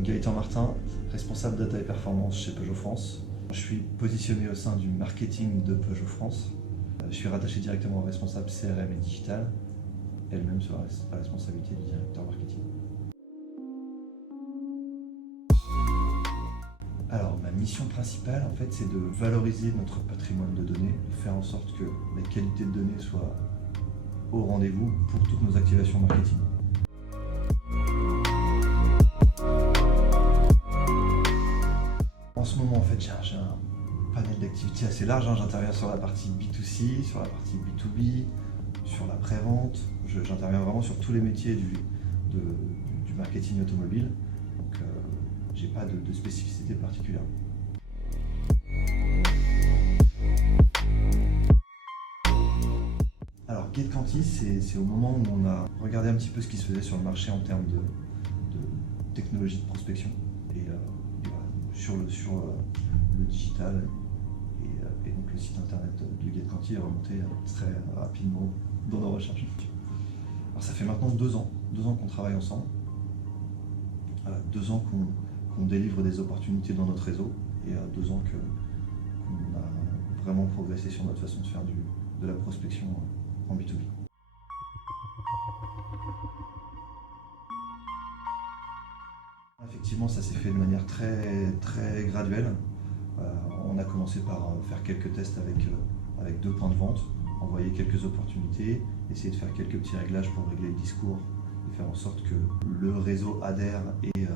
Donc Gaëtan Martin, responsable data et performance chez Peugeot France. Je suis positionné au sein du marketing de Peugeot France. Je suis rattaché directement au responsable CRM et digital, elle-même sur la responsabilité du directeur marketing. Alors, ma mission principale, en fait, c'est de valoriser notre patrimoine de données, de faire en sorte que la qualité de données soit au rendez-vous pour toutes nos activations marketing. En ce moment, en fait, j'ai un panel d'activités assez large. J'interviens sur la partie B2C, sur la partie B2B, sur la pré-vente. J'interviens vraiment sur tous les métiers du marketing automobile. Donc, j'ai pas de spécificité particulière. Alors, GetQuanti, c'est au moment où on a regardé un petit peu ce qui se faisait sur le marché en termes de technologie de prospection. Et voilà, sur le digital et donc le site internet de GetQuanti est remonté très rapidement dans nos recherches. Alors ça fait maintenant 2 ans qu'on travaille ensemble, 2 ans qu'on délivre des opportunités dans notre réseau et 2 ans qu'on a vraiment progressé sur notre façon de faire de la prospection en B2B. Effectivement, ça s'est fait de manière très, très graduelle. On a commencé par faire quelques tests avec 2 points de vente, envoyer quelques opportunités, essayer de faire quelques petits réglages pour régler le discours et faire en sorte que le réseau adhère et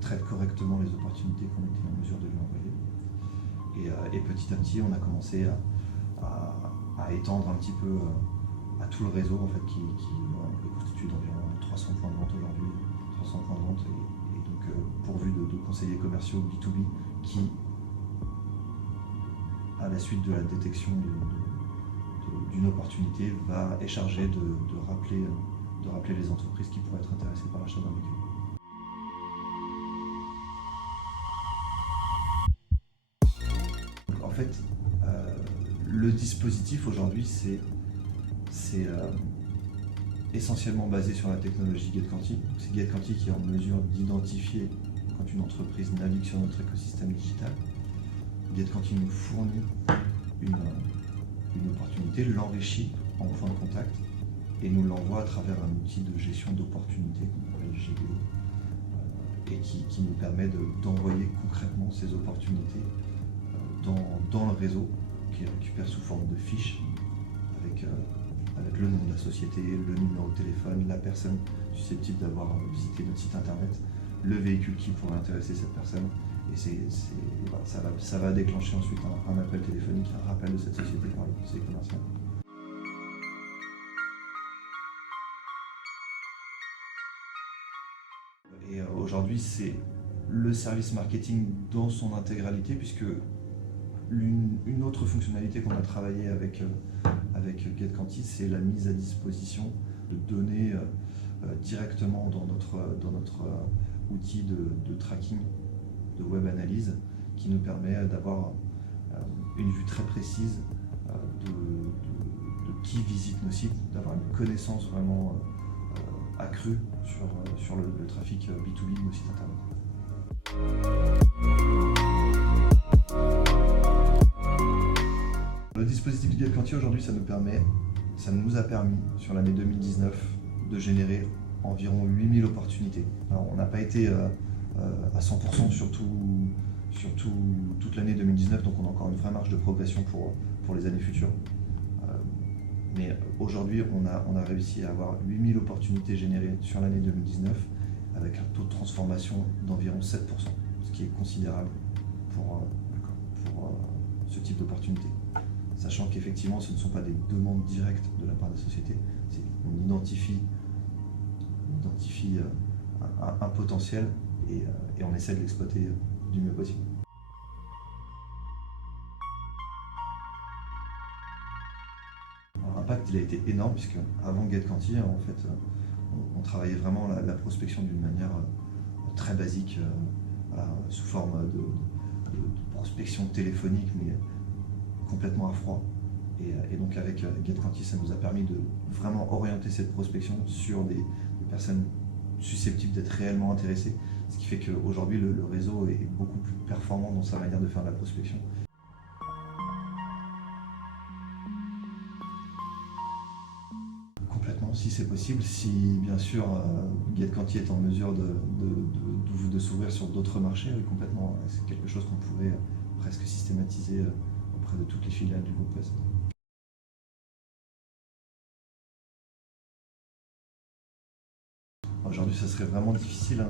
traite correctement les opportunités qu'on était en mesure de lui envoyer. Et petit à petit, on a commencé à étendre un petit peu à tout le réseau en fait, qui est constitué d'environ 300 points de vente aujourd'hui, 300 points de vente et donc pourvu de conseillers commerciaux B2B qui, à la suite de la détection d'une opportunité, est chargé de rappeler les entreprises qui pourraient être intéressées par l'achat d'un véhicule. En fait, le dispositif aujourd'hui, c'est essentiellement basé sur la technologie GetQuanti. C'est GetQuanti qui est en mesure d'identifier quand une entreprise navigue sur notre écosystème digital. GetQuanti nous fournit une opportunité, l'enrichit en point de contact et nous l'envoie à travers un outil de gestion d'opportunités qu'on appelle GDO et qui nous permet d'envoyer concrètement ces opportunités dans le réseau qui récupère sous forme de fiches avec le nom de la société, le numéro de téléphone, la personne susceptible d'avoir visité notre site internet, le véhicule qui pourrait intéresser cette personne. Et voilà, ça va déclencher ensuite un appel téléphonique, un rappel de cette société par le conseiller commercial. Et aujourd'hui, c'est le service marketing dans son intégralité, puisque une autre fonctionnalité qu'on a travaillé avec GetQuanti, c'est la mise à disposition de données directement dans notre outil de tracking, de web analyse, qui nous permet d'avoir une vue très précise de qui visite nos sites, d'avoir une connaissance vraiment accrue sur le trafic B2B de nos sites internet. Le dispositif de GetQuanti aujourd'hui, ça nous a permis sur l'année 2019 de générer environ 8000 opportunités. Alors, on n'a pas été à 100% sur toute l'année 2019, donc on a encore une vraie marge de progression pour les années futures. Mais aujourd'hui, on a réussi à avoir 8000 opportunités générées sur l'année 2019 avec un taux de transformation d'environ 7%, ce qui est considérable pour ce type d'opportunité. Sachant qu'effectivement, ce ne sont pas des demandes directes de la part des sociétés, on identifie un potentiel et on essaie de l'exploiter du mieux possible. L'impact il a été énorme puisque avant GetQuanti, en fait, on travaillait vraiment la prospection d'une manière très basique, sous forme de prospection téléphonique, mais complètement à froid. Et donc avec GetQuanti, ça nous a permis de vraiment orienter cette prospection sur des personnes susceptibles d'être réellement intéressés. Ce qui fait qu'aujourd'hui, le réseau est beaucoup plus performant dans sa manière de faire de la prospection. Complètement, si c'est possible, si bien sûr GetQuanti est en mesure de s'ouvrir sur d'autres marchés, oui, complètement. C'est quelque chose qu'on pourrait presque systématiser auprès de toutes les filiales du groupe West. Aujourd'hui, ça serait vraiment difficile. Hein.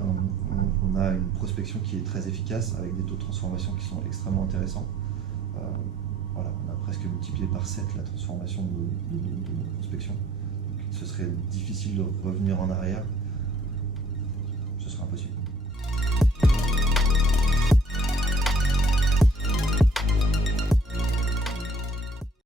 On a une prospection qui est très efficace, avec des taux de transformation qui sont extrêmement intéressants. Voilà, on a presque multiplié par 7 la transformation de nos prospections. Donc, ce serait difficile de revenir en arrière. Ce serait impossible.